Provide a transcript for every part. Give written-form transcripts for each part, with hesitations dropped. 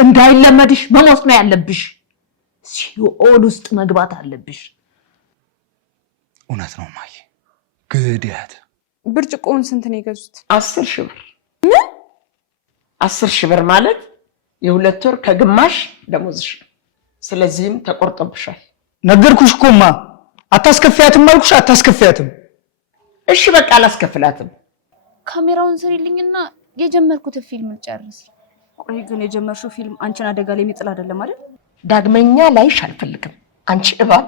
እንዳይለመድሽ መሞት ነው ያለብሽ። ሲኦል ውስጥ መግባት አለብሽ። እውነት ነው ማየ። ግድያት ብርጭቆውን ስንት ነው የገዙት? 10,000 ብር። ምን 10,000 ብር ማለት የ2 ወር ከግማሽ ደሞዝሽ። ስለዚህም ተቆርጦብሻል። ነገርኩሽ እኮማ አታስከፍያትም አልኩሽ። አታስከፍያትም። እሺ በቃ አላስከፍላትም። ካሜራውን ስሪልኝና የጀመርኩት ፊልም ጨርስ። ቆይ ግን የጀመርሽው ፊልም አንቺን አደጋ ላይ የሚጥል አይደለም አይደል? ዳግመኛ ላይሽ አልፈልግም። አንቺ እባብ።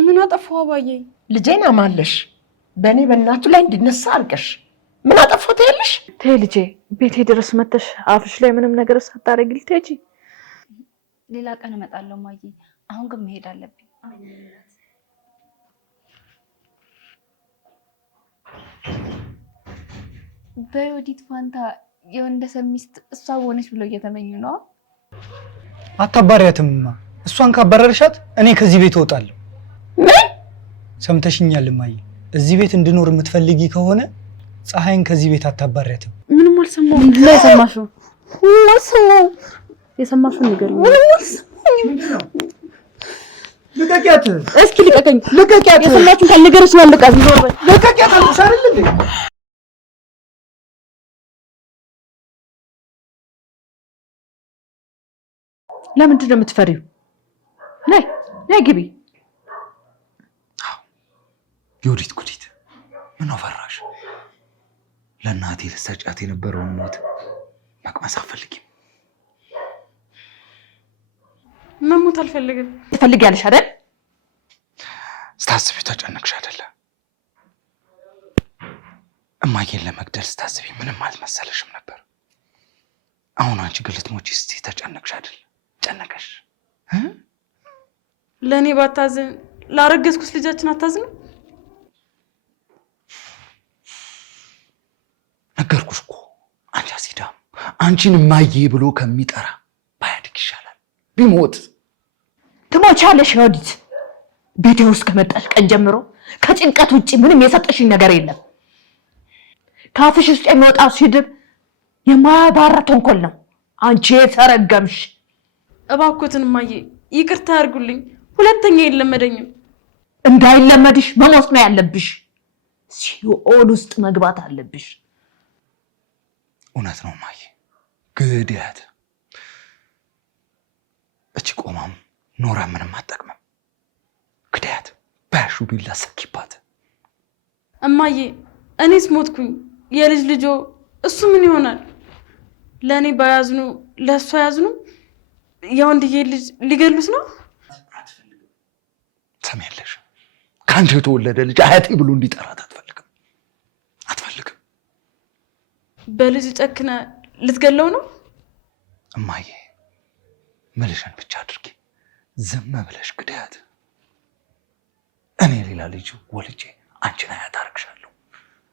ምን አጠፋው አባዬ? ልጄን አማለሽ በእኔ በእናቱ ላይ እንዲነሳ አድርገሽ ምን አጠፋው ትያለሽ? ተይ ልጄ፣ ቤቴ ድረስ መተሽ አፍሽ ላይ ምንም ነገር ሳታረጊ ልትሄጂ። ሌላ ቀን እመጣለሁ ማዬ። አሁን ግን መሄድ አለብኝ። በዮዲት ፋንታ የወንደሰን ሚስት እሷ ሆነች ብለው እየተመኙ ነው። አታባሪያትምማ። እሷን ካባረርሻት እኔ ከዚህ ቤት እወጣለሁ። ምን ሰምተሽኛል እማዬ? እዚህ ቤት እንድኖር የምትፈልጊ ከሆነ ፀሐይን ከዚህ ቤት አታባሪያትም። ምንም አልሰማሁም። ምንድን ነው የሰማሽው? የሰማሽው ነገር ልቀቂያት! እስኪ ልቀቀኝ! ልቀቂያት! የሰማችሁ ካልነገርሽ ያልቃል። ልቀቂያት አልኩሽ አይደል እንዴ? ለምንድን ነው የምትፈሪው? ነይ ነይ ግቢ። ዮዲት ጉዲት ምን ፈራሽ? ለእናቴ ልትሰጫት የነበረውን ሞት መቅመስ አትፈልጊም? መሞት አልፈልግም። ትፈልጊያለሽ አይደል? ስታስቢ ተጨነቅሽ አይደለ? እማዬን ለመግደል ስታስቢ ምንም አልመሰለሽም ነበር። አሁን አንቺ ግን ልትሞቺ እስቲ ተጨነቅሽ አይደል? ጨነቀሽ? ለእኔ ባታዝን ላረገዝኩት ልጃችን አታዝንም? ነገርኩሽ እኮ አንቺ አሲዳም አንቺን እማዬ ብሎ ከሚጠራ ባያድግ ይሻላል። ቢሞት ትሞቻለሽ ዮዲት። ቤቴ ውስጥ ከመጣሽ ቀን ጀምሮ ከጭንቀት ውጪ ምንም የሰጠሽኝ ነገር የለም። ካፍሽ ውስጥ የሚወጣው ስድብ የማያባራ ተንኮል ነው። አንቺ የተረገምሽ። እባክዎትን እማዬ ይቅርታ ያርጉልኝ። ሁለተኛ የለመደኝም። እንዳይለመድሽ መሞት ነው ያለብሽ። ሲኦል ውስጥ መግባት አለብሽ። እውነት ነው እማዬ። ግድያት እቺ ቆማም ኖራ ምንም አትጠቅምም። ግድያት ባያሹ ቢላ ሰኪባት። እማዬ እኔስ ሞትኩኝ፣ የልጅ ልጆ እሱ ምን ይሆናል? ለእኔ ባያዝኑ ለእሱ ያዝኑ። የወንድዬ ልጅ ሊገሉት ነው። ሰሚያለሽ? ከአንቺ የተወለደ ልጅ አያቴ ብሎ እንዲጠራት አትፈልግም። በልጅ ጨክነ ልትገለው ነው? እማዬ ምልሽን ብቻ አድርጊ። ዝም ብለሽ ግድያት። እኔ ሌላ ልጅ ወልጄ አንቺን አያት አደርግሻለሁ።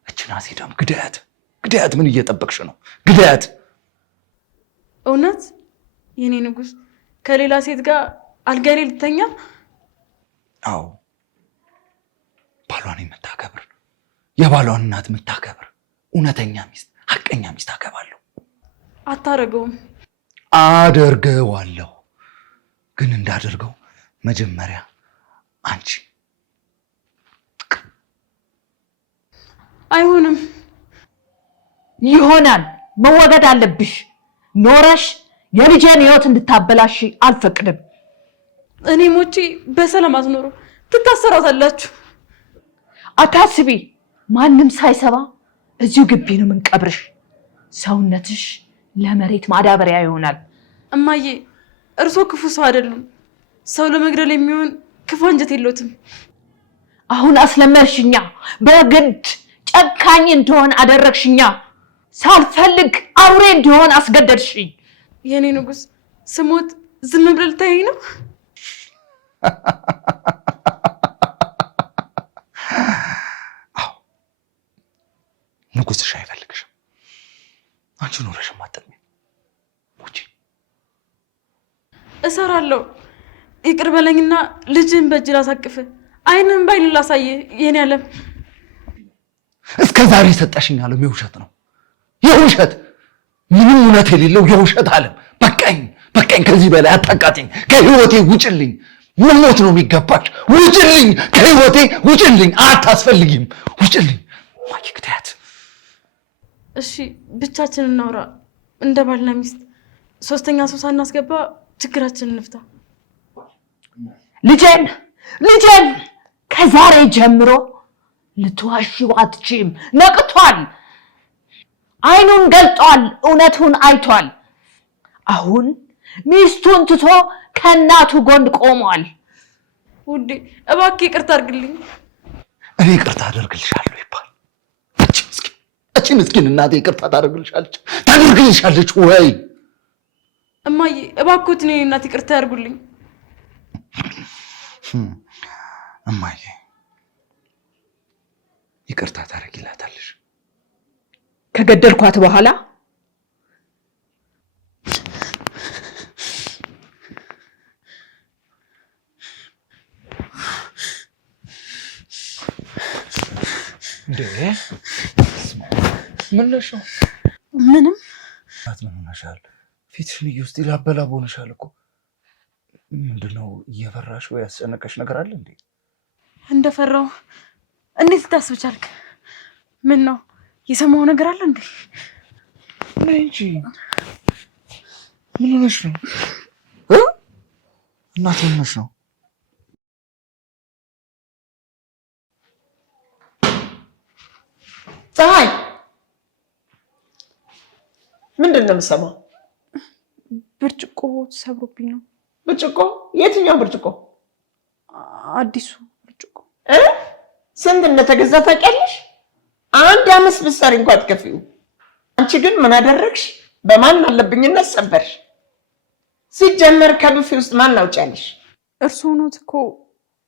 እችን አሲዳም ግድያት ምን እየጠበቅሽ ነው? ግድያት። እውነት የኔ ንጉስ ከሌላ ሴት ጋር አልጋ ላይ ልተኛ? አዎ ባሏን የምታከብር የባሏን እናት የምታከብር እውነተኛ ሚስት ሐቀኛ ሚስት አገባለሁ። አታረገውም? አደርገዋለሁ። ግን እንዳደርገው መጀመሪያ አንቺ። አይሆንም። ይሆናል። መወገድ አለብሽ። ኖረሽ የልጄን ህይወት እንድታበላሽ አልፈቅድም። እኔ ሞቼ በሰላም አትኖሩ፣ ትታሰራታላችሁ። አታስቢ። ማንም ሳይሰባ እዚሁ ግቢ ነው የምንቀብርሽ። ሰውነትሽ ለመሬት ማዳበሪያ ይሆናል። እማዬ እርሶ ክፉ ሰው አይደሉም። ሰው ለመግደል የሚሆን ክፉ አንጀት የለውትም። አሁን አስለመድሽኛ። በግድ ጨካኝ እንደሆን አደረግሽኛ። ሳልፈልግ አውሬ እንደሆን አስገደድሽኝ። የኔ ንጉስ ስሞት ዝም ብለህ ልታየኝ ነው? አዎ ንጉስሽ አይፈልግሽም። አንቺ ኖረሽም አትጠቅሚም። ውጪ። እሰራለሁ። ይቅር በለኝና ልጅን በእጅ ላሳቅፍ፣ አይንን ባይን ላሳየ። የኔ ዓለም እስከ ዛሬ ሰጠሽኝ ዓለም የውሸት ነው። የውሸት ምንም እውነት የሌለው የውሸት ዓለም በቃኝ። ከዚህ በላይ አታቃጥኝ። ከህይወቴ ውጭልኝ። መሞት ነው የሚገባሽ። ውጭልኝ፣ ከህይወቴ ውጭልኝ። አታስፈልጊም። ውጭልኝ። ማይክታያት እሺ ብቻችንን እናውራ እንደ ባልና ሚስት። ሶስተኛ ሰው ሳናስገባ ችግራችንን እንፍታ። ልጄን ከዛሬ ጀምሮ ልትዋሺው አትችይም። ነቅቷል። አይኑን ገልጧል። እውነቱን አይቷል። አሁን ሚስቱን ትቶ ከእናቱ ጎን ቆሟል። ውዴ እባክህ ይቅርታ አድርግልኝ። እኔ ይቅርታ አደርግልሻለሁ ይባል። እቺ ምስኪን እናቴ ይቅርታ ታደርግልሻለች ወይ? እማዬ እባክዎት እኔ እናት ይቅርታ ያድርጉልኝ። እማዬ ይቅርታ ታደርጊላታለሽ? ከገደልኳት በኋላ ምን ነሽ? ምንም ምን ሆነሻል? ፊትሽን ውስጥ ይላበላብ ሆነሻል እኮ። ምንድነው እየፈራሽ ወይ ያስጨነቀሽ ነገር አለ እንዴ? እንደፈራው እንዴት ልታስብ ቻልክ? ምን ነው የሰማው ነገር አለ እንዴ? እንጂ ምን ሆነሽ ነው? እናት ምን ሆነሽ ነው? ፀሐይ ምንድን ነው የምሰማው? ብርጭቆ ተሰብሮብኝ ነው። ብርጭቆ? የትኛው ብርጭቆ? አዲሱ ብርጭቆ። ስንት እንደተገዛ ታውቂያለሽ? 1 አመት ብትሰሪ እንኳን አትከፊው። አንቺ ግን ምን አደረግሽ? በማን አለብኝነት ሰበርሽ? ሲጀመር ከብፌ ውስጥ ማን አውጫለሽ? እርስዎ ኖት እኮ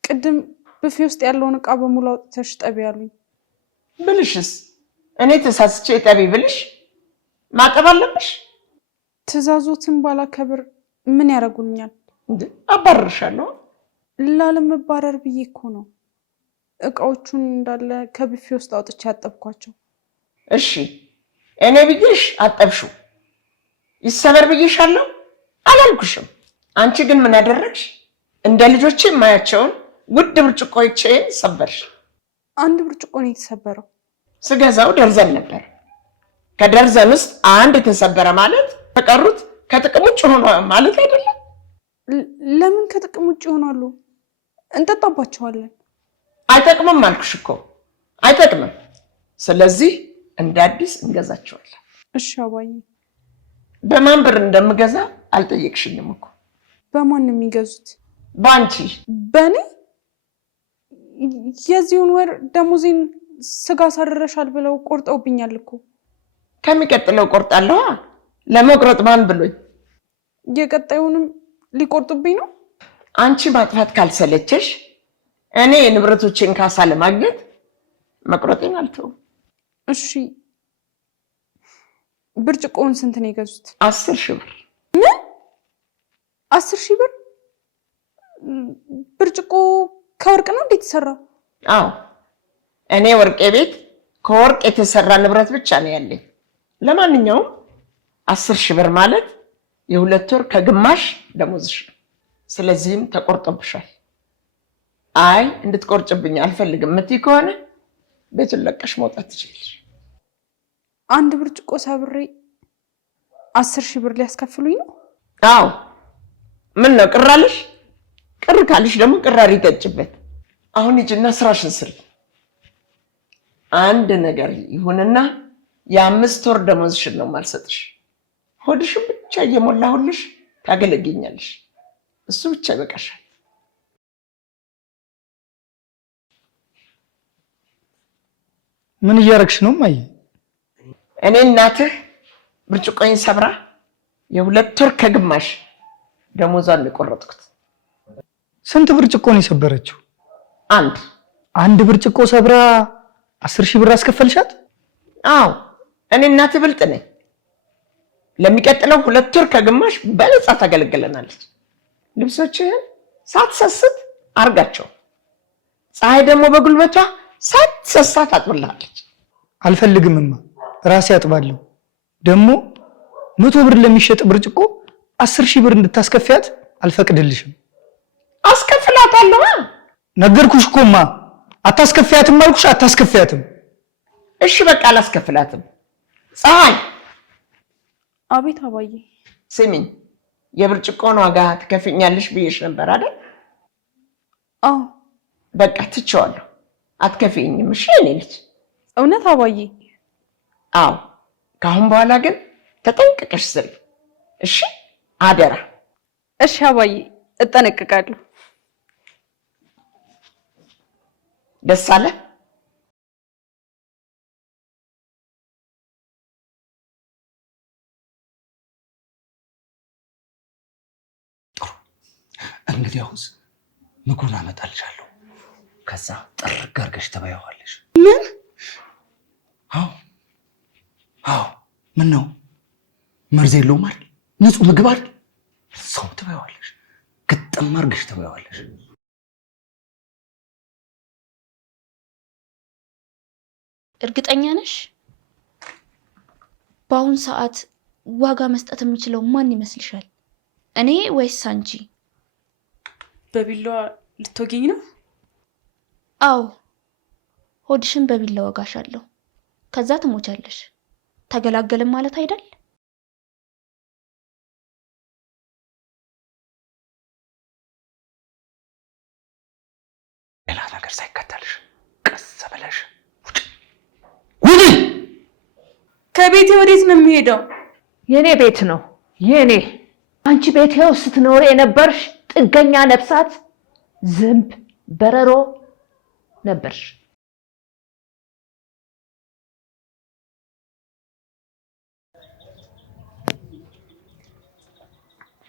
ቅድም ብፌ ውስጥ ያለውን እቃ በሙሉ አውጥተሽ ጠቢ ያሉኝ። ብልሽስ? እኔ ተሳስቼ ጠቢ ብልሽ ማጠብ አለብሽ? ትዕዛዞትን ባላከብር ምን ያደርጉልኛል? አባርርሻለሁ። ላለመባረር ብዬ እኮ ነው እቃዎቹን እንዳለ ከብፌ ውስጥ አውጥቼ ያጠብኳቸው። እሺ እኔ ብዬሽ አጠብሽው። ይሰበር ብዬሻለሁ አላልኩሽም? አንቺ ግን ምን አደረግሽ? እንደ ልጆቼ የማያቸውን ውድ ብርጭቆቼን ሰበርሽ። 1 ብርጭቆ ነው የተሰበረው። ስገዛው ደርዘን ነበር። ከደርዘን ውስጥ 1 ተሰበረ ማለት ተቀሩት ከጥቅም ውጭ ሆኖ ማለት አይደለም። ለምን ከጥቅም ውጭ ይሆናሉ? እንጠጣባቸዋለን። አይጠቅምም አልኩሽ እኮ አይጠቅምም። ስለዚህ እንደ አዲስ እንገዛቸዋለን። እሺ አባዬ። በማን ብር እንደምገዛ አልጠየቅሽኝም እኮ። በማን ነው የሚገዙት? በአንቺ። በእኔ? የዚሁን ወር ደሞዜን ስጋ ሳረረሻል ብለው ቆርጠውብኛል እኮ። ከሚቀጥለው ቆርጣለሁ። ለመቁረጥ ማን ብሎኝ? የቀጣዩንም ሊቆርጡብኝ ነው። አንቺ ማጥፋት ካልሰለቸሽ እኔ የንብረቶችን ካሳ ለማግኘት መቁረጤን አልተውም። እሺ ብርጭቆውን ስንት ነው የገዙት? 10,000 ብር። ምን? 10,000 ብር? ብርጭቆ ከወርቅ ነው እንዴት የተሰራው? አዎ እኔ ወርቄ ቤት ከወርቅ የተሰራ ንብረት ብቻ ነው ያለኝ። ለማንኛውም 10,000 ብር ማለት የ2 ወር ከግማሽ ደሞዝሽ ነው። ስለዚህም ተቆርጦብሻል። አይ እንድትቆርጭብኝ አልፈልግም የምትይ ከሆነ ቤቱን ለቀሽ መውጣት ትችላለሽ። 1 ብርጭቆ ሰብሬ 10,000 ብር ሊያስከፍሉኝ ነው? አዎ ምን ነው ቅር አለሽ? ቅር ካልሽ ደግሞ ቅራሪ ጠጭበት። አሁን ሂጂና ስራሽን ስሪ። አንድ ነገር ይሁንና የ5 ወር ደሞዝሽን ነው የማልሰጥሽ። ሆድሽን ብቻ እየሞላሁልሽ ታገለግኛለሽ። እሱ ብቻ ይበቃሻል። ምን እያረግሽ ነው ማየ? እኔ እናትህ ብርጭቆኝ ሰብራ የ2 ወር ከግማሽ ደሞዟን የቆረጥኩት። ስንት ብርጭቆ ነው የሰበረችው? 1 ብርጭቆ ሰብራ 10,000 ብር አስከፈልሻት? አዎ እኔ እናትህ ብልጥ ነኝ። ለሚቀጥለው 2 ወር ከግማሽ በነፃ ታገለግለናለች። ልብሶችህን ሳትሰስት አርጋቸው። ፀሐይ ደግሞ በጉልበቷ ሳትሰሳ ታጥብልሃለች። አልፈልግምማ ራሴ አጥባለሁ። ደግሞ 100 ብር ለሚሸጥ ብርጭቆ 10,000 ብር እንድታስከፍያት አልፈቅድልሽም። አስከፍላታለሁ። ነገርኩሽ እኮማ አታስከፍያትም አልኩሽ። አታስከፍያትም። እሺ በቃ አላስከፍላትም። ፀሐይ። አቤት አባዬ። ስሚኝ፣ የብርጭቆን ዋጋ ትከፍኛለሽ ብዬሽ ነበር አይደል? አዎ። በቃ ትቼዋለሁ። አትከፍይኝም። እሺ የኔ ልጅ። እውነት አባዬ? አዎ። ከአሁን በኋላ ግን ተጠንቅቀሽ ስሪ። እሺ አደራ። እሺ አባዬ፣ እጠነቅቃለሁ። ደስ አለ? እንግዲያውስ ምግቡን አመጣልሻለሁ። ከዛ ጥርግ አድርገሽ ትበያዋለሽ። ምን? አዎ። ምን ነው መርዝ የለውም አይደል? ንጹህ ምግብ አይደል? ሰው ትበያዋለሽ። ግጥም አድርገሽ ትበያዋለሽ። እርግጠኛ ነሽ? በአሁን ሰዓት ዋጋ መስጠት የሚችለው ማን ይመስልሻል? እኔ ወይስ አንቺ? በቢላዋ ልትወጊኝ ነው? አዎ፣ ሆድሽን በቢላ ወጋሻለሁ። ከዛ ትሞቻለሽ። ተገላገልን ማለት አይደል? ሌላ ነገር ሳይከተልሽ ቀስ ብለሽ ውጪ። ከቤቴ ወዴት ነው የሚሄደው? የኔ ቤት ነው የኔ። አንቺ ቤቴ ውስጥ ስትኖር የነበርሽ ጥገኛ ነፍሳት፣ ዝንብ፣ በረሮ ነበርሽ።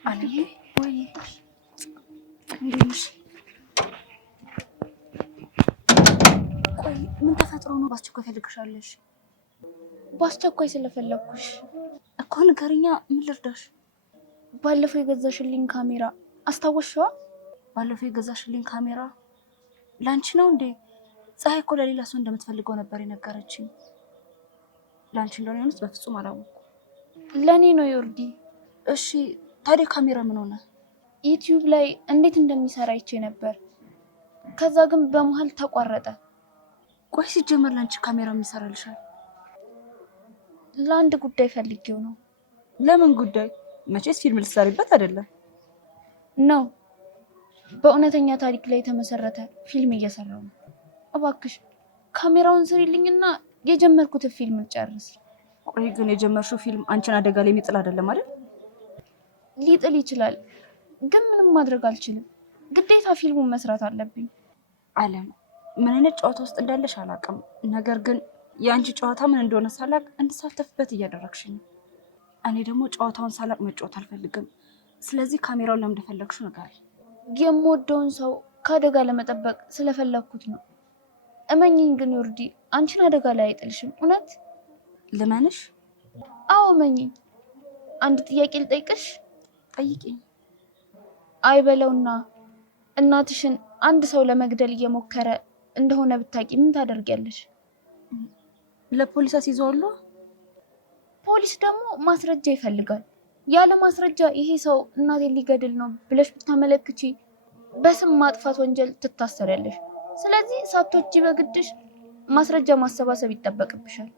አለኝ ወይ? ቆይ ምን ተፈጥሮ ነው? በአስቸኳይ ፈልግሻለሽ? በአስቸኳይ ስለፈለግኩሽ እኮ ንገሪኛ። ምን ልርዳሽ? ባለፈው የገዛሽልኝ ካሜራ አስታወስሽዋ? ባለፈው የገዛሽልኝ ካሜራ ላንቺ ነው እንዴ? ፀሐይ እኮ ለሌላ ሰው እንደምትፈልገው ነበር የነገረችኝ። ላንቺ እንደሆነ የሆነች በፍጹም አላወኩም። ለኔ ነው ዮርዲ። እሺ ታዲያ ካሜራ ምን ሆነ? ዩቲዩብ ላይ እንዴት እንደሚሰራ አይቼ ነበር። ከዛ ግን በመሃል ተቋረጠ። ቆይ ሲጀመር ላንቺ ካሜራ የሚሰራልሻል? ለአንድ ጉዳይ ፈልጌው ነው። ለምን ጉዳይ? መቼስ ፊልም ልትሰሪበት አይደለም ነው? በእውነተኛ ታሪክ ላይ የተመሰረተ ፊልም እየሰራው ነው። እባክሽ ካሜራውን ስሪልኝና የጀመርኩትን ፊልም ጨርስ። ቆይ ግን የጀመርሽው ፊልም አንቺን አደጋ ላይ የሚጥል አይደለም አይደል? ሊጥል ይችላል፣ ግን ምንም ማድረግ አልችልም። ግዴታ ፊልሙን መስራት አለብኝ። አለም፣ ምን አይነት ጨዋታ ውስጥ እንዳለሽ አላውቅም። ነገር ግን የአንቺ ጨዋታ ምን እንደሆነ ሳላቅ እንድሳተፍበት እያደረግሽ ነው። እኔ ደግሞ ጨዋታውን ሳላቅ መጫወት አልፈልግም። ስለዚህ ካሜራውን ለምን እንደፈለግሽው ንገሪ። የምወደውን ሰው ከአደጋ ለመጠበቅ ስለፈለግኩት ነው። እመኝኝ ግን ዮርዲ፣ አንቺን አደጋ ላይ አይጥልሽም። እውነት ልመንሽ? አዎ እመኝኝ። አንድ ጥያቄ ልጠይቅሽ? ጠይቂኝ። አይበለውና እናትሽን አንድ ሰው ለመግደል እየሞከረ እንደሆነ ብታቂ ምን ታደርጊያለሽ? ለፖሊስ አስይዘዋለሁ። ፖሊስ ደግሞ ማስረጃ ይፈልጋል። ያለ ማስረጃ ይሄ ሰው እናቴን ሊገድል ነው ብለሽ ብታመለክቺ በስም ማጥፋት ወንጀል ትታሰሪያለሽ። ስለዚህ ሳትወጪ በግድሽ ማስረጃ ማሰባሰብ ይጠበቅብሻል።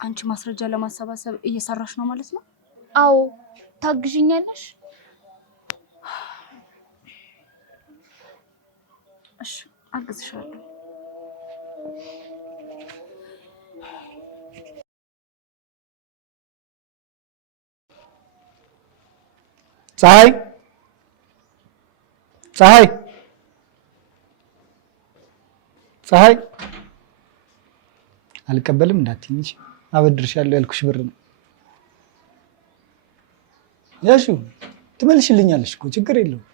አንቺ ማስረጃ ለማሰባሰብ እየሰራሽ ነው ማለት ነው? አዎ። ታግዥኛለሽ? እሺ፣ አግዝሻለሁ። ፀሐይ ፀሐይ ፀሐይ፣ አልቀበልም እንዳትይኝ። አበድርሻለሁ ያልኩሽ ብር ነው። ያሺው ትመልሽልኛለሽ እኮ ችግር የለውም።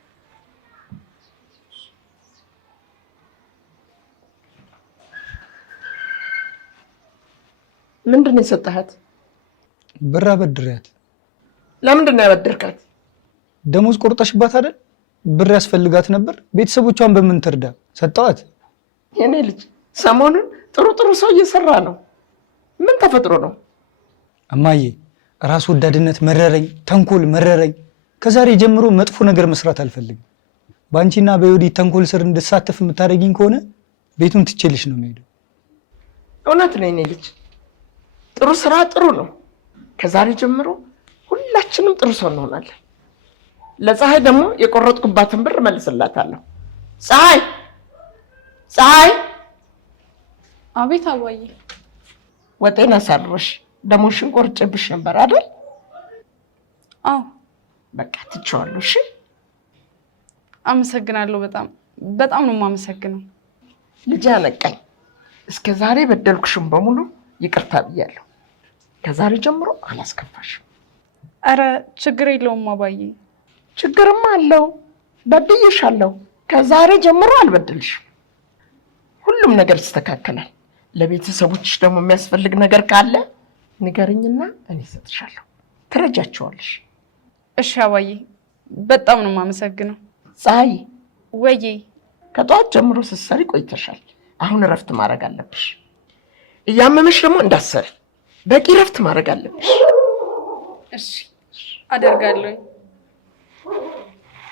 ምንድን ነው የሰጠሃት? ብር አበድሪያት። ለምንድን ነው ያበደርካት? ደሞዝ ቆርጠሽባት አይደል? ብር ያስፈልጋት ነበር። ቤተሰቦቿን በምን ትርዳ? ሰጠዋት። የኔ ልጅ ሰሞኑን ጥሩ ጥሩ ሰው እየሰራ ነው። ምን ተፈጥሮ ነው? እማዬ ራስ ወዳድነት መረረኝ፣ ተንኮል መረረኝ። ከዛሬ ጀምሮ መጥፎ ነገር መስራት አልፈልግም። ባንቺና በዮዲት ተንኮል ስር እንድሳተፍ የምታደርጊኝ ከሆነ ቤቱን ትቼልሽ ነው የምሄደው። እውነት ነው የኔ ልጅ፣ ጥሩ ስራ ጥሩ ነው። ከዛሬ ጀምሮ ሁላችንም ጥሩ ሰው እንሆናለን። ለፀሐይ ደግሞ የቆረጥኩባትን ብር መልስላታለሁ። ፀሐይ! አቤት አባዬ። ወጤን አሳርሽ። ደሞሽን ቆርጬብሽ ነበር አይደል? አዎ። በቃ ትቼዋለሁ። እሺ፣ አመሰግናለሁ። በጣም ነው የማመሰግነው። ልጅ አነቃኝ። እስከ ዛሬ በደልኩሽም በሙሉ ይቅርታ ብያለሁ። ከዛሬ ጀምሮ አላስከፋሽም። አረ ችግር የለውም አባዬ። ችግርማ አለው። በድዬሻለሁ። ከዛሬ ጀምሮ አልበድልሽም። ሁሉም ነገር ይስተካከላል። ለቤተሰቦችሽ ደግሞ የሚያስፈልግ ነገር ካለ ንገርኝና እኔ እሰጥሻለሁ። ትረጃቸዋለሽ። እሺ አባዬ፣ በጣም ነው የማመሰግነው። ፀሐይ፣ ወዬ። ከጠዋት ጀምሮ ስትሰሪ ቆይተሻል። አሁን እረፍት ማድረግ አለብሽ። እያመመሽ ደግሞ እንዳትሰሪ፣ በቂ እረፍት ማድረግ አለብሽ። እሺ፣ አደርጋለሁ።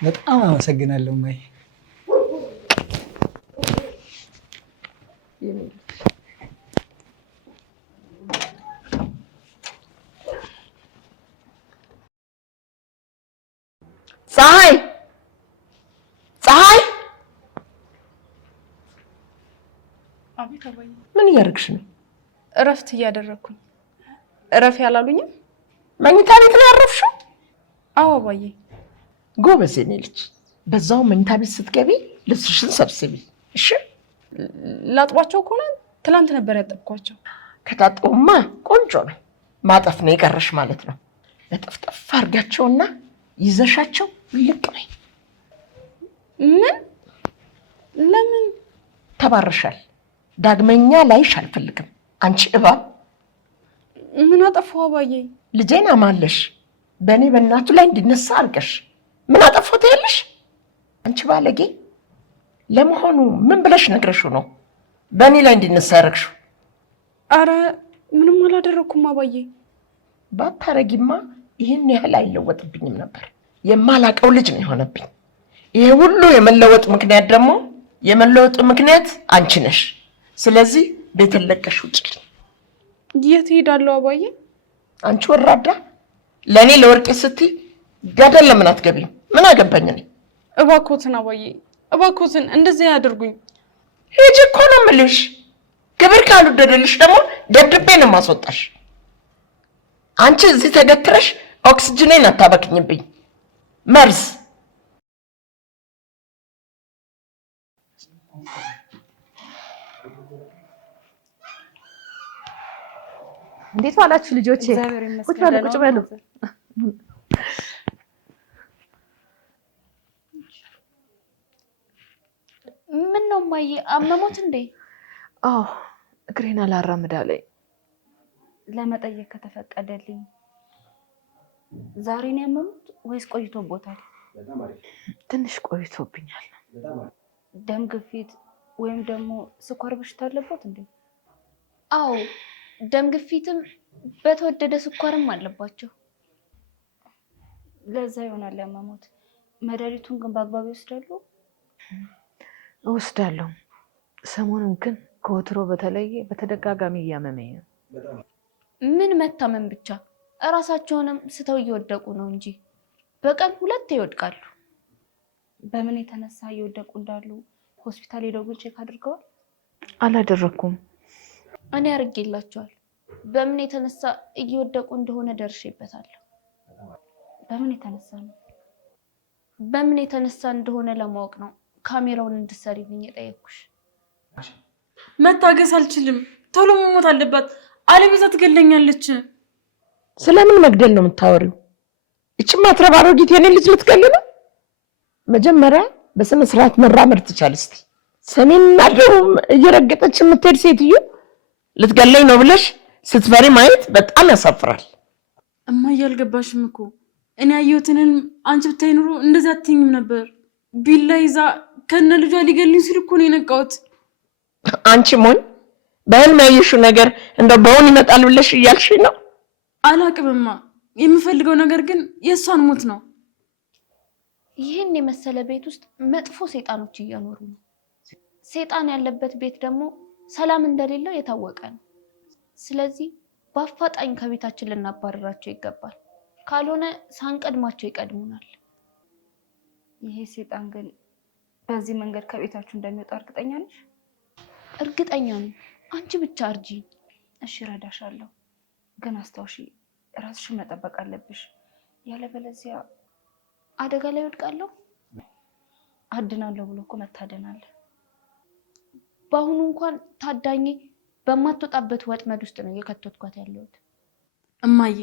በጣም አመሰግናለሁ ማይ። ፀሐይ! አቤት አባዬ። ምን እያደረግሽ ነው? እረፍት እያደረግኩኝ። እረፍ ያላሉኝም? መኝታ ቤት ነው ያረፍሽው? አዎ አባዬ። ጎበዝ የኔ ልጅ። በዛው መኝታ ቤት ስትገቢ ልብስሽን ሰብስቢ። እሺ። ላጥባቸው ከሆነ ትላንት ነበር ያጠብኳቸው። ከታጠቡማ ቆንጆ ነው። ማጠፍ ነው የቀረሽ ማለት ነው። ለጠፍጠፍ አድርጋቸውና ይዘሻቸው ልቅ በይ። ምን? ለምን? ተባረሻል። ዳግመኛ ላይሽ አልፈልግም። አንቺ እባብ። ምን አጠፋው አባዬ? ልጄን አማለሽ በእኔ በእናቱ ላይ እንዲነሳ አድርገሽ ምን አጠፋት ያለሽ? አንቺ ባለጌ። ለመሆኑ ምን ብለሽ ነግረሽው ነው በእኔ ላይ እንዲነሳ ያደረግሽው? አረ ምንም አላደረኩም አባዬ። ባታረጊማ ይህን ያህል አይለወጥብኝም ነበር። የማላቀው ልጅ ነው የሆነብኝ። ይሄ ሁሉ የመለወጥ ምክንያት አንቺ ነሽ። ስለዚህ ቤትን ለቀሽ ውጭልኝ። የት ሄዳለሁ አባዬ? አንቺ ወራዳ፣ ለእኔ ለወርቄ ስትይ ገደል ለምን አትገቢም? ምን አገባኝ እኔ? እባክዎትን አባዬ፣ እባክዎትን እንደዚህ ያድርጉኝ። ሂጂ እኮ ነው የምልሽ። ክብር ካልወደደልሽ ደግሞ ደብድቤ ነው የማስወጣሽ። አንቺ እዚህ ተገትረሽ ኦክስጅኔን አታበክኝብኝ። መርዝ። እንዴት ዋላችሁ ልጆቼ? ቁጭ በሉ። ምን ነው ማዬ፣ አመሞት እንዴ? አዎ እግሬን አላራምዳለኝ። ለመጠየቅ ከተፈቀደልኝ ዛሬ ነው ያመሙት ወይስ ቆይቶቦታል? ትንሽ ቆይቶብኛል። ደም ግፊት ወይም ደግሞ ስኳር በሽታ አለበት እንዴ? አዎ ደም ግፊትም በተወደደ ስኳርም አለባቸው። ለዛ ይሆናል ያመሙት። መድኃኒቱን ግን በአግባቡ ይወስዳሉ? እወስዳለሁ። ሰሞኑን ግን ከወትሮ በተለየ በተደጋጋሚ እያመመኝ ነው። ምን መታመም ብቻ፣ እራሳቸውንም ስተው እየወደቁ ነው እንጂ በቀን 2 ይወድቃሉ። በምን የተነሳ እየወደቁ እንዳሉ ሆስፒታል ሄደው ግን ቼክ አድርገዋል? አላደረኩም። እኔ አድርጌላቸዋል። በምን የተነሳ እየወደቁ እንደሆነ ደርሼበታለሁ። በምን የተነሳ ነው? በምን የተነሳ እንደሆነ ለማወቅ ነው ካሜራውን እንድትሰሪልኝ የጠየኩሽ። መታገስ አልችልም። ቶሎ መሞት አለባት፣ አለበለዚያ ትገለኛለች። ስለምን መግደል ነው የምታወሪው? እቺ ማትረባ አሮጊት የኔ ልጅ ልትገል ነው? መጀመሪያ በስነ ስርዓት መራመድ ትቻል። እስቲ ሰሜንና ደቡብ እየረገጠች የምትሄድ ሴትዮ ልትገለኝ ነው ብለሽ ስትፈሪ ማየት በጣም ያሳፍራል። እማዬ አልገባሽም እኮ። እኔ ያየሁትንን አንቺ ብታይ ኑሮ እንደዛ አትይኝም ነበር። ቢላ ይዛ ከነ ልጇ ሊገልኝ ሲል እኮ ነው የነቃሁት። አንቺ ሞኝ፣ በህልም ያየሽው ነገር እንደው በውን ይመጣል ብለሽ እያልሽ ነው? አላቅምማ። የምፈልገው ነገር ግን የእሷን ሞት ነው። ይህን የመሰለ ቤት ውስጥ መጥፎ ሰይጣኖች እየኖሩ ነው። ሰይጣን ያለበት ቤት ደግሞ ሰላም እንደሌለው የታወቀ ነው። ስለዚህ በአፋጣኝ ከቤታችን ልናባረራቸው ይገባል። ካልሆነ ሳንቀድማቸው ይቀድሙናል። ይሄ ሰይጣን ግን በዚህ መንገድ ከቤታችሁ እንደሚወጣ እርግጠኛ ነሽ? እርግጠኛ ነኝ። አንቺ ብቻ እርጂኝ። እሺ እረዳሻለሁ፣ ግን አስታውሺ ራስሽን መጠበቅ አለብሽ። ያለበለዚያ አደጋ ላይ ወድቃለሁ። አድናለሁ ብሎ እኮ መታደን አለ። በአሁኑ እንኳን ታዳኝ በማትወጣበት ወጥመድ ውስጥ ነው የከተትኳት ያለሁት። እማዬ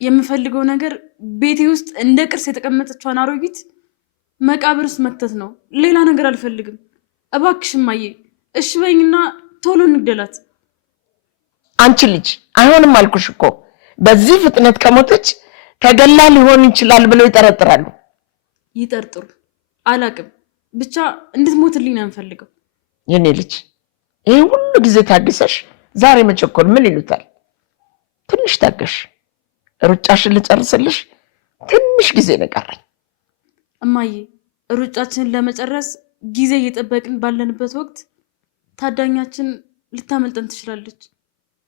የምፈልገው ነገር ቤቴ ውስጥ እንደ ቅርስ የተቀመጠችውን አሮጊት መቃብር ውስጥ መክተት ነው። ሌላ ነገር አልፈልግም። እባክሽ እማዬ እሺ በይኝና ቶሎ እንግደላት። አንቺ ልጅ አይሆንም አልኩሽ እኮ። በዚህ ፍጥነት ከሞተች ተገላ ሊሆን ይችላል ብለው ይጠረጥራሉ። ይጠርጥሩ አላቅም፣ ብቻ እንድትሞትልኝ ነው የምፈልገው። የኔ ልጅ ይሄ ሁሉ ጊዜ ታግሰሽ ዛሬ መቸኮል ምን ይሉታል? ትንሽ ታገሽ። ሩጫሽን ልጨርስልሽ ትንሽ ጊዜ ነው ቀረኝ። እማዬ ሩጫችንን ለመጨረስ ጊዜ እየጠበቅን ባለንበት ወቅት ታዳኛችን ልታመልጠን ትችላለች።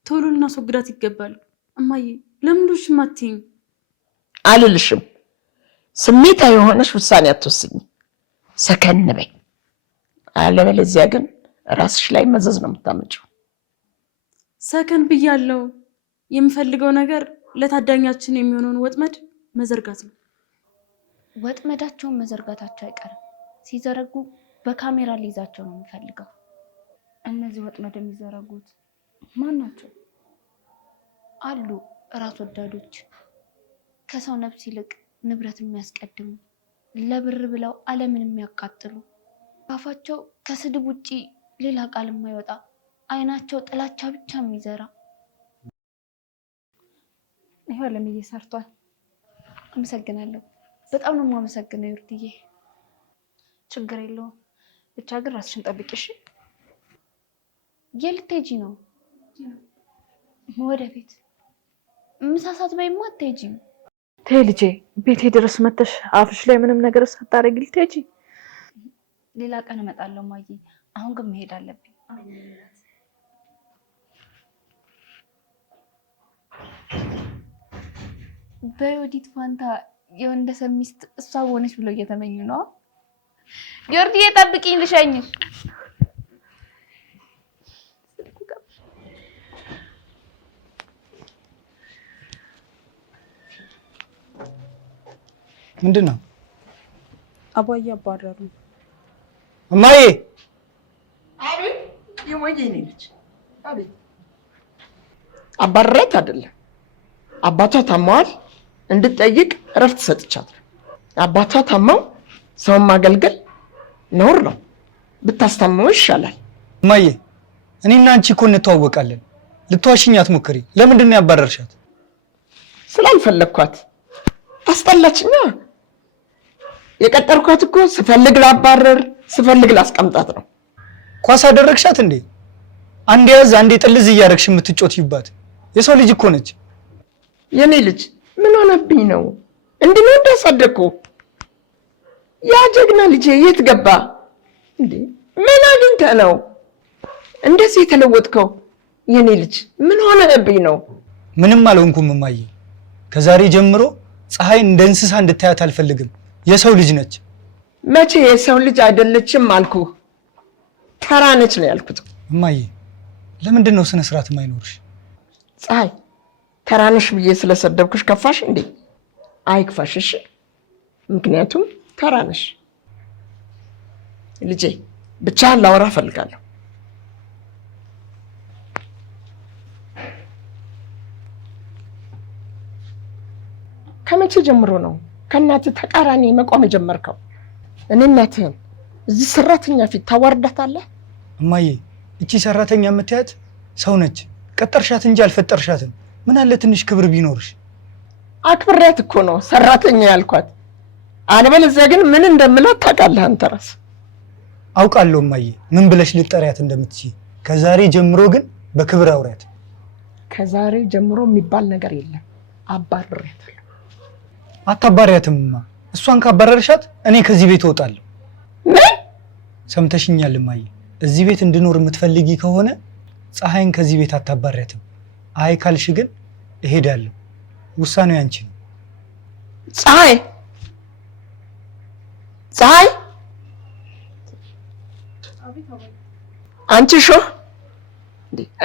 ቶሎ ልናስወግዳት ይገባል። እማዬ ለምንድነው ማትይኝ? አልልሽም። ስሜታዊ የሆነሽ ውሳኔ አትወስኝ። ሰከን በይ። አለበለዚያ ግን ራስሽ ላይ መዘዝ ነው የምታመጪው። ሰከን ብያለሁ። የምፈልገው ነገር ለታዳኛችን የሚሆነውን ወጥመድ መዘርጋት ነው። ወጥመዳቸውን መዘርጋታቸው አይቀርም። ሲዘረጉ በካሜራ ሊይዛቸው ነው የምፈልገው። እነዚህ ወጥመድ የሚዘረጉት ማን ናቸው? አሉ ራስ ወዳዶች፣ ከሰው ነፍስ ይልቅ ንብረት የሚያስቀድሙ፣ ለብር ብለው ዓለምን የሚያቃጥሉ፣ አፋቸው ከስድብ ውጪ ሌላ ቃል የማይወጣ፣ አይናቸው ጥላቻ ብቻ የሚዘራ። ይሄው ለምዬ ሰርቷል። አመሰግናለሁ። በጣም ነው የማመሰግነው ይርድዬ። ችግር የለውም። ብቻ ግን ራስሽን ጠብቂ እሺ? የልትሄጂ ነው? ወደፊት ምሳሳት በይማ አትሄጂም? ተይ ልጄ፣ ቤቴ ድረስ መተሽ አፍሽ ላይ ምንም ነገር ሳታረጊ ልትሄጂ? ሌላ ቀን እመጣለሁ ማዬ። አሁን ግን መሄድ አለብኝ። በዮዲት ፋንታ የወንደሰን ሚስት እሷ ሆነች ብለው እየተመኙ ነው። ዮርዲዬ ጠብቂኝ ልሸኝሽ። ምንድን ነው? አባዬ አባረሩ። እማዬ! አቤት። የሞዬ ነች። አቤት። አባረራት አይደለም፣ አባቷ ታማዋል እንድትጠይቅ እረፍት ሰጥቻለሁ። አባቷ ታማው ሰውን ማገልገል ነውር ነው። ብታስታምመው ይሻላል። እማዬ እኔና አንቺ እኮ እንተዋወቃለን። ልትዋሽኝ አትሞክሪ። ለምንድን ነው ያባረርሻት? ስላልፈለግኳት አስጠላችኛ። የቀጠርኳት እኮ ስፈልግ ላባረር ስፈልግ ላስቀምጣት ነው። ኳስ አደረግሻት እንዴ? አንዴ ያዝ አንዴ ጥልዝ እያደረግሽ የምትጮትይባት የሰው ልጅ እኮ ነች። የኔ ልጅ ምን ሆነብኝ ነው? እንዲህ ነው እንዳሳደግኩ? ያ ጀግና ልጄ የት ገባ እንዴ? ምን አግኝተህ ነው እንደዚህ የተለወጥከው? የኔ ልጅ ምን ሆነብኝ ነው? ምንም አልሆንኩም እማዬ። ከዛሬ ጀምሮ ፀሐይን እንደ እንስሳ እንድታያት አልፈልግም። የሰው ልጅ ነች። መቼ የሰው ልጅ አይደለችም አልኩ? ተራ ነች ነው ያልኩት። እማዬ ለምንድን ነው ስነ ስርዓት የማይኖርሽ? ፀሐይ ተራ ነሽ ብዬ ስለሰደብኩሽ ከፋሽ እንዴ? አይክፋሽ እሺ። ምክንያቱም ተራ ነሽ። ልጄ ብቻህን ላወራ እፈልጋለሁ። ከመቼ ጀምሮ ነው ከእናትህ ተቃራኒ መቆም የጀመርከው? እኔ እናትህን እዚህ ሰራተኛ ፊት ታዋርዳታለህ? እማዬ እቺ ሰራተኛ የምትያት ሰው ነች። ቀጠርሻት እንጂ አልፈጠርሻትም። ምን አለ ትንሽ ክብር ቢኖርሽ? አክብሬያት እኮ ነው ሰራተኛ ያልኳት። አለበለዚያ ግን ምን እንደምላት ታውቃለህ አንተ ራስህ። አውቃለሁ እማዬ ምን ብለሽ ልጠሪያት እንደምትችይ። ከዛሬ ጀምሮ ግን በክብር አውሪያት። ከዛሬ ጀምሮ የሚባል ነገር የለም። አባርሬያታለሁ። አታባሪያትምማ። እሷን ካባረርሻት እኔ ከዚህ ቤት እወጣለሁ። ምን? ሰምተሽኛል እማዬ? እዚህ ቤት እንድኖር የምትፈልጊ ከሆነ ፀሐይን ከዚህ ቤት አታባሪያትም። አይ ካልሽ ግን እሄዳለሁ። ውሳኔው ያንቺ ነው። ፀሐይ ፀሐይ፣ አንቺ ሾ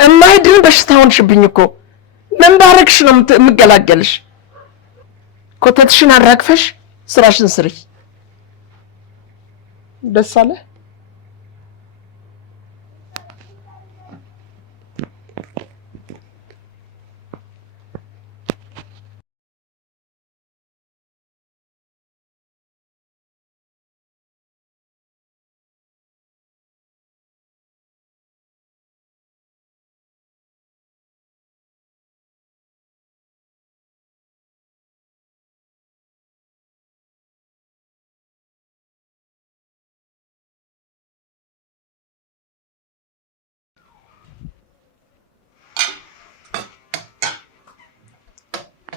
እማይድን በሽታ ሆንሽብኝ እኮ። ምን ባረግሽ ነው የምገላገልሽ? ኮተትሽን አራግፈሽ ስራሽን ስሪ። ደስ አለ?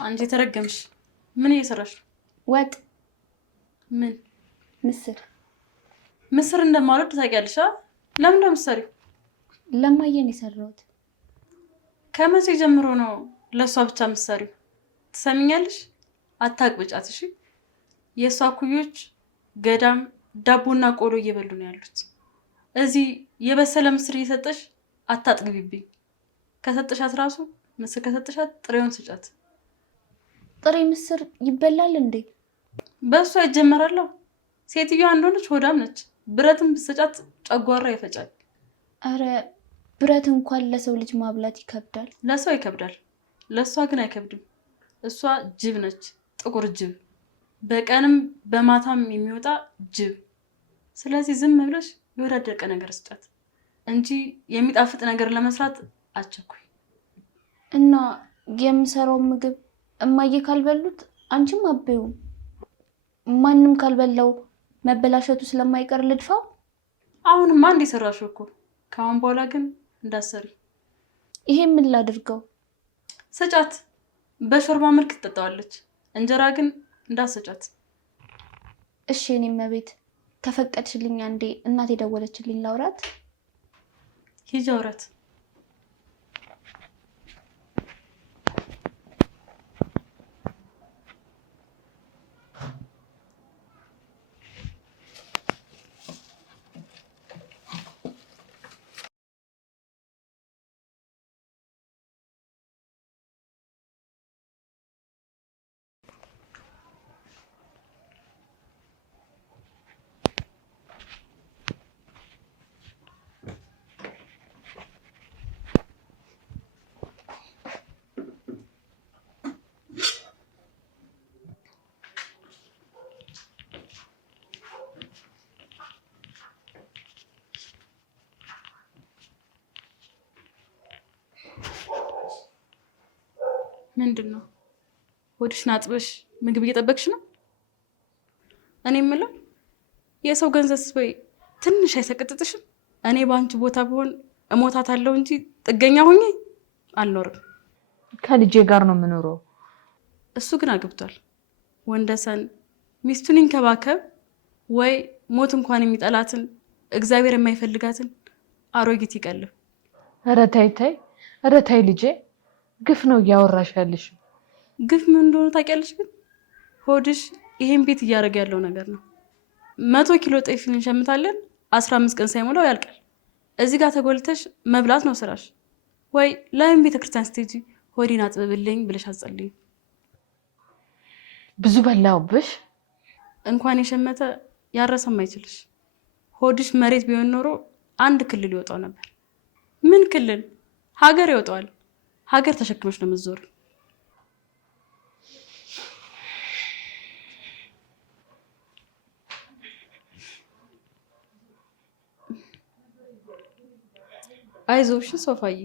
አንቺ ተረገምሽ። ምን እየሰራሽ ነው? ወጥ። ምን? ምስር እንደማልወድ ታውቂያለሽ? ለምን እንደምትሰሪው? ለማየ ነው የሰራሁት። ከመቼ ጀምሮ ነው ለሷ ብቻ የምትሰሪው? ትሰሚኛለሽ? አታቅብጫት እሺ? የሷ ኩዮች ገዳም ዳቦና ቆሎ እየበሉ ነው ያሉት። እዚህ የበሰለ ምስር እየሰጠሽ አታጥግቢብኝ። ከሰጠሻት ራሱ ምስር ከሰጠሻት ጥሬውን ስጫት። ጥሬ ምስር ይበላል እንዴ? በሷ ይጀመራለሁ። ሴትዮዋ እንደሆነች ሆዳም ነች። ብረትም ብትሰጫት ጨጓራ ይፈጫል። አረ ብረት እንኳን ለሰው ልጅ ማብላት ይከብዳል። ለሰው ይከብዳል፣ ለሷ ግን አይከብድም። እሷ ጅብ ነች፣ ጥቁር ጅብ፣ በቀንም በማታም የሚወጣ ጅብ። ስለዚህ ዝም ብለሽ የወዳደቀ ነገር ስጫት እንጂ የሚጣፍጥ ነገር ለመስራት አትቸኩይ። እና የምሰራው ምግብ እማዬ ካልበሉት አንቺም አበዩ። ማንም ካልበላው መበላሸቱ ስለማይቀር ልድፋው። አሁንማ እንደ ሰራሽው እኮ። ከአሁን በኋላ ግን እንዳሰሪ። ይሄ ምን ላድርገው? ስጫት። በሾርባ መልክ ትጠጣዋለች። እንጀራ ግን እንዳሰጫት። እሺ እኔም መቤት ከፈቀድሽልኝ አንዴ እናቴ ደወለችልኝ ላውራት። ሂጂ አውራት። ምንድነው? ሆድሽን አጥበሽ ምግብ እየጠበቅሽ ነው? እኔ የምለው የሰው ገንዘብ ስትበይ ትንሽ አይሰቀጥጥሽም? እኔ በአንቺ ቦታ ብሆን እሞታታለሁ እንጂ ጥገኛ ሆኜ አልኖርም። ከልጄ ጋር ነው የምኖረው። እሱ ግን አግብቷል። ወንደሰን ሚስቱን ይንከባከብ ወይ ሞት እንኳን የሚጠላትን እግዚአብሔር የማይፈልጋትን አሮጊት ይቀልብ። ኧረ ተይ ተይ፣ ኧረ ተይ ልጄ፣ ግፍ ነው እያወራሽ ያለሽ። ግፍ ምን እንደሆነ ታውቂያለሽ? ግን ሆድሽ ይሄን ቤት እያደረገ ያለው ነገር ነው። 100 ኪሎ ጤፍ እንሸምታለን፣ 15 ቀን ሳይሞላው ያልቃል። እዚህ ጋር ተጎልተሽ መብላት ነው ስራሽ። ወይ ለምን ቤተክርስቲያን ስትሄጂ ሆዴን አጥብብልኝ ብለሽ አትጸልይም? ብዙ በላውብሽ። እንኳን የሸመተ ያረሰም አይችልሽ። ሆድሽ መሬት ቢሆን ኖሮ አንድ ክልል ይወጣው ነበር። ምን ክልል? ሀገር ይወጣዋል። ሀገር ተሸክመሽ ነው የምትዞር። አይዞሽ ሶፋዬ፣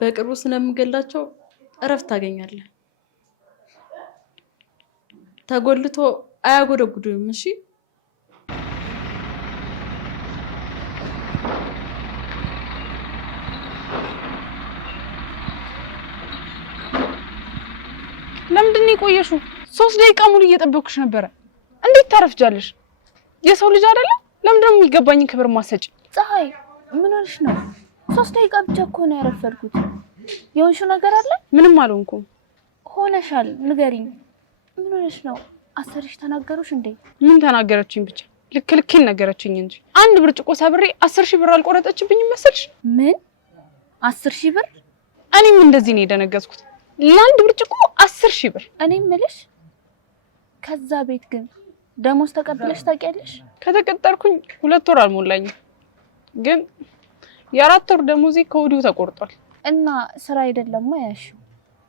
በቅርቡ ስለምገላቸው እረፍት ታገኛለህ። ተጎልቶ አያጎደጉድም። እሺ ለምንድን ነው የቆየሽው? 3 ደቂቃ ሙሉ እየጠበኩሽ ነበረ። እንዴት ታረፍጃለሽ? የሰው ልጅ አይደለም? ለምን ደግሞ የሚገባኝን ክብር ማሰጭ? ፀሐይ ምን ሆነሽ ነው? 3 ደቂቃ ብቻ እኮ ነው ያረፈድኩት። የሆንሽው ነገር አለ? ምንም አልሆንኩም። ሆነሻል፣ ንገሪኝ። ምን ሆነሽ ነው? አሰርሽ ተናገሩሽ እንዴ? ምን ተናገረችኝ? ብቻ ልክልክል ነገረችኝ እንጂ አንድ ብርጭቆ ሰብሬ 10,000 ብር አልቆረጠችብኝ መሰልሽ? ምን 10,000 ብር? እኔም እንደዚህ ነው የደነገጥኩት። ለአንድ ብርጭቆ 10,000 ብር። እኔ ምልሽ ከዛ ቤት ግን ደሞዝ ተቀብለሽ ታውቂያለሽ? ከተቀጠርኩኝ 2 ወር አልሞላኝም፣ ግን የ4 ወር ደሞዜ ከወዲሁ ተቆርጧል። እና ስራ አይደለም ያልሽው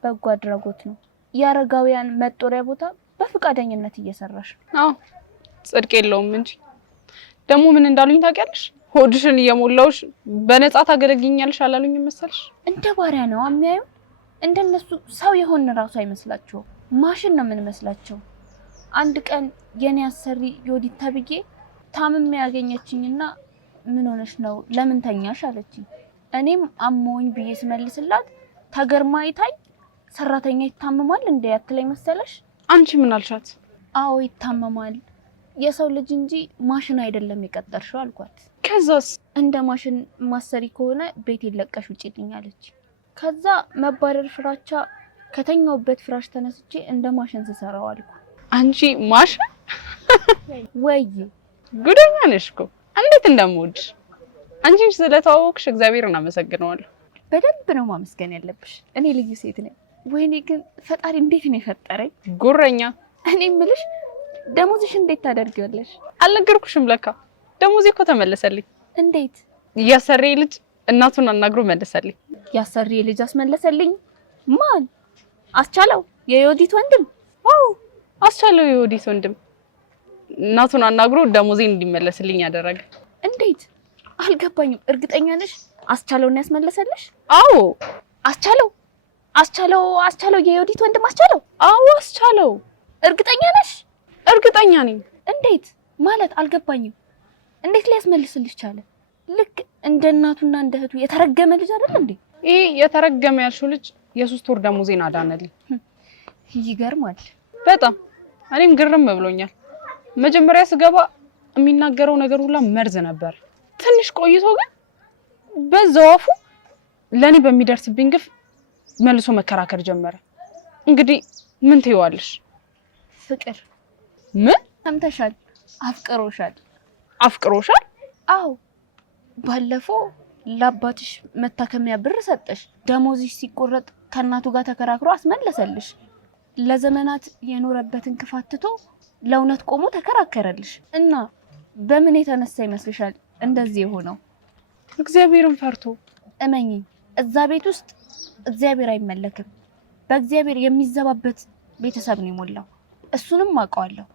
በጎ አድራጎት ነው። የአረጋውያን መጦሪያ ቦታ በፍቃደኝነት እየሰራሽ ነው። አዎ ጽድቅ የለውም እንጂ። ደግሞ ምን እንዳሉኝ ታውቂያለሽ? ሆድሽን እየሞላውሽ በነፃ ታገለግኛለሽ አላሉኝ መሰልሽ? እንደ ባሪያ ነው የሚያዩ። እንደነሱ ሰው የሆነ ራሱ አይመስላቸው፣ ማሽን ነው የምንመስላቸው። አንድ ቀን የኔ አሰሪ ዮዲት ተብዬ ታምሜ ያገኘችኝና ምን ሆነሽ ነው ለምን ተኛሽ አለችኝ። እኔም አሞኝ ብዬ ስመልስላት ተገርማ አይታኝ ሰራተኛ ይታመማል እንዴ ያትለኝ መሰለሽ? አንቺ ምን አልሻት? አዎ ይታመማል፣ የሰው ልጅ እንጂ ማሽን አይደለም የቀጠርሽው አልኳት። ከዛስ? እንደ ማሽን ማሰሪ ከሆነ ቤት ይለቀሽ ውጪልኝ አለች። ከዛ መባረር ፍራቻ ከተኛውበት ፍራሽ ተነስቼ እንደ ማሽን ስሰራው አልኩ። አንቺ ማሽን ወይ ጉደኛ ነሽ እኮ። እንዴት እንደምወድሽ አንቺን ስለተዋወቅሽ እግዚአብሔርን አመሰግነዋለሁ። በደንብ ነው ማመስገን ያለብሽ። እኔ ልዩ ሴት ነኝ። ወይኔ ግን ፈጣሪ እንዴት ነው የፈጠረኝ? ጉረኛ። እኔ ምልሽ ደሞዝሽ እንዴት ታደርጊዋለሽ? አልነገርኩሽም? ለካ ደሞዜ እኮ ተመለሰልኝ። እንዴት? ያሰሪ ልጅ እናቱን አናግሮ መለሰልኝ። ያሰሪ ልጅ አስመለሰልኝ? ማን? አስቻለው? የዮዲት ወንድም? አዎ አስቻለው የዮዲት ወንድም እናቱን አናግሮ ደሞዜን እንዲመለስልኝ ያደረገ። እንዴት? አልገባኝም። እርግጠኛ ነሽ አስቻለውን ያስመለሰልሽ? አዎ አስቻለው የዮዲት ወንድም አስቻለው? አዎ አስቻለው። እርግጠኛ ነሽ? እርግጠኛ ነኝ። እንዴት ማለት አልገባኝም። እንዴት ሊያስመልስልሽ ቻለ? ልክ እንደ እናቱና እንደ እህቱ የተረገመ ልጅ አይደል እንዴ? ይሄ የተረገመ ያልሽው ልጅ የ3 ወር ደሞዜን አዳነልኝ። ይገርማል በጣም። እኔም ግርም ብሎኛል። መጀመሪያ ስገባ የሚናገረው ነገር ሁላ መርዝ ነበር። ትንሽ ቆይቶ ግን በዛው አፉ ለኔ በሚደርስብኝ ግፍ መልሶ መከራከር ጀመረ። እንግዲህ ምን ትይዋለሽ? ፍቅር። ምን ሰምተሻል? አፍቅሮሻል። አፍቅሮሻል? አዎ ባለፈው ለአባትሽ መታከሚያ ብር ሰጠሽ። ደሞዝሽ ሲቆረጥ ከእናቱ ጋር ተከራክሮ አስመለሰልሽ። ለዘመናት የኖረበትን ክፋት ትቶ ለእውነት ቆሞ ተከራከረልሽ። እና በምን የተነሳ ይመስልሻል እንደዚህ የሆነው? እግዚአብሔርን ፈርቶ። እመኚኝ፣ እዛ ቤት ውስጥ እግዚአብሔር አይመለክም። በእግዚአብሔር የሚዘባበት ቤተሰብ ነው የሞላው። እሱንም አውቀዋለሁ።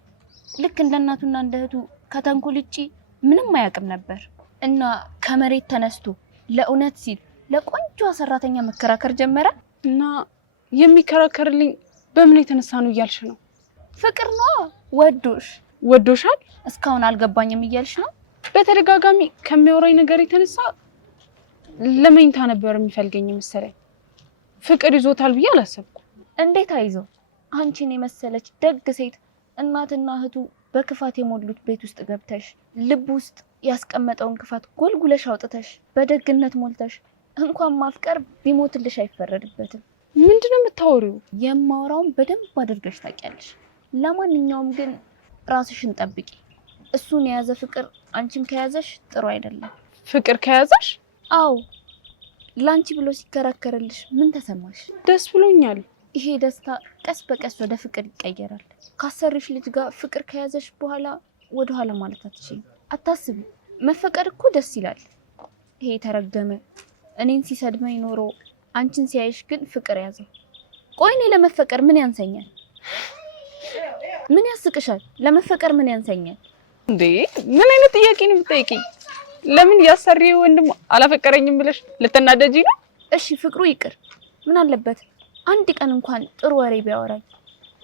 ልክ እንደ እናቱና እንደ እህቱ ከተንኮል ውጪ ምንም አያውቅም ነበር። እና ከመሬት ተነስቶ ለእውነት ሲል ለቆንጆ ሰራተኛ መከራከር ጀመረ። እና የሚከራከርልኝ በምን የተነሳ ነው እያልሽ ነው? ፍቅር ነው። ወዶሻል? እስካሁን አልገባኝም እያልሽ ነው? በተደጋጋሚ ከሚያወራኝ ነገር የተነሳ ለመኝታ ነበር የሚፈልገኝ መሰለኝ። ፍቅር ይዞታል ብዬ አላሰብኩ። እንዴት አይዞ? አንቺን የመሰለች ደግ ሴት እናትና እህቱ በክፋት የሞሉት ቤት ውስጥ ገብተሽ ልብ ውስጥ ያስቀመጠውን ክፋት ጎልጉለሽ አውጥተሽ በደግነት ሞልተሽ እንኳን ማፍቀር ቢሞትልሽ አይፈረድበትም። ምንድነው የምታወሪው? የማወራውን በደንብ አድርገሽ ታውቂያለሽ። ለማንኛውም ግን ራስሽን ጠብቂ። እሱን የያዘ ፍቅር አንቺን ከያዘሽ ጥሩ አይደለም። ፍቅር ከያዘሽ? አዎ። ላንቺ ብሎ ሲከራከርልሽ ምን ተሰማሽ? ደስ ብሎኛል። ይሄ ደስታ ቀስ በቀስ ወደ ፍቅር ይቀየራል። ካሰሪሽ ልጅ ጋር ፍቅር ከያዘሽ በኋላ ወደ ኋላ ማለት አትችይም። አታስቢ፣ መፈቀር እኮ ደስ ይላል። ይሄ ተረገመ እኔን ሲሰድመኝ ኖሮ አንቺን ሲያይሽ ግን ፍቅር ያዘው። ቆይ እኔ ለመፈቀር ምን ያንሰኛል? ምን ያስቅሻል? ለመፈቀር ምን ያንሰኛል እንዴ? ምን አይነት ጥያቄ ነው የምትጠይቂኝ? ለምን ያሰሪው ወንድም አላፈቀረኝም ብለሽ ልትናደጂ ነው? እሺ ፍቅሩ ይቅር፣ ምን አለበት አንድ ቀን እንኳን ጥሩ ወሬ ቢያወራኝ።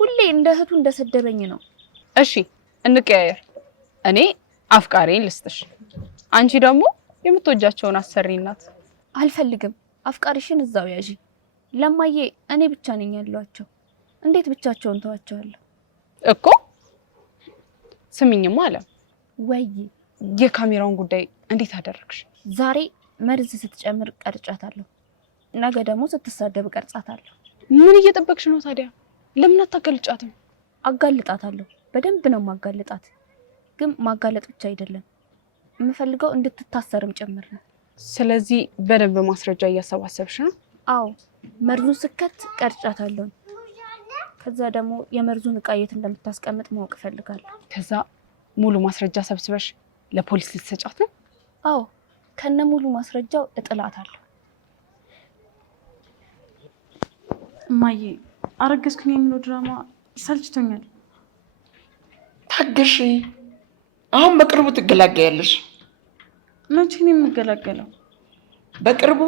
ሁሌ እንደ እህቱ እንደሰደበኝ ነው። እሺ እንቀያየር። እኔ አፍቃሪን ልስጥሽ፣ አንቺ ደግሞ የምትወጃቸውን አሰሪ ናት። አልፈልግም። አፍቃሪሽን እዛው ያዢ። ለማዬ እኔ ብቻ ነኝ ያሏቸው። እንዴት ብቻቸውን ተዋቸዋለሁ? እኮ ስሚኝማ አለ ወይ የካሜራውን ጉዳይ እንዴት አደረግሽ? ዛሬ መርዝ ስትጨምር ቀርጫታለሁ፣ ነገ ደግሞ ስትሳደብ ቀርጻታለሁ። ምን እየጠበቅሽ ነው ታዲያ? ለምን አታጋልጫትም? አጋልጣታለሁ፣ በደንብ ነው ማጋልጣት። ግን ማጋለጥ ብቻ አይደለም የምፈልገው እንድትታሰርም ጭምር ነው። ስለዚህ በደንብ ማስረጃ እያሰባሰብሽ ነው? አዎ መርዙን ስከት ቀርጫታለሁ። ከዛ ደግሞ የመርዙን እቃ የት እንደምታስቀምጥ ማወቅ እፈልጋለሁ። ከዛ ሙሉ ማስረጃ ሰብስበሽ ለፖሊስ ልትሰጫት ነው? አዎ ከነ ሙሉ ማስረጃው እጥላታለሁ። እማዬ አረገዝኩኝ የሚለው ድራማ ሰልችቶኛል። ታገሺ፣ አሁን በቅርቡ ትገላገያለሽ። መቼ ነው የምገላገለው? በቅርቡ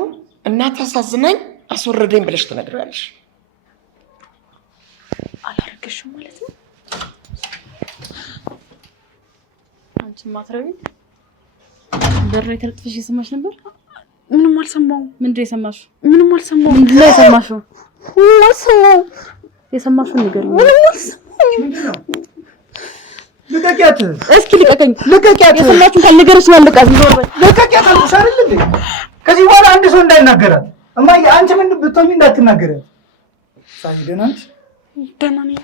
እናት አሳዝናኝ አስወረደኝ ብለሽ ትነግሪያለሽ። አላረገሽም ማለት ነው? አንቺ ማትረቢ በር ላይ ተለጥፈሽ የሰማሽ ነበር? ምንም አልሰማሁም። ምንድን ነው የሰማሽው? ምንም አልሰማሁም። ምንድን ነው የሰማሽው? ምንም አልሰማሁም። የሰማሽውን ንገሪኝ። ምንም አልሰማሁም። ልቀቂያት! እስኪ ልቀቀኝ! ልቀቂያት! የሰማችሁን ካልነገረች ያልቃል። ልቀቂያት አልኩሽ አይደል እንዴ? ከዚህ በኋላ አንድ ሰው እንዳይናገራት። እማዬ አንቺ ምን ብትሆኚ እንዳትናገሪያት። ሳይ ደህና ነሽ? ደህና ነኝ።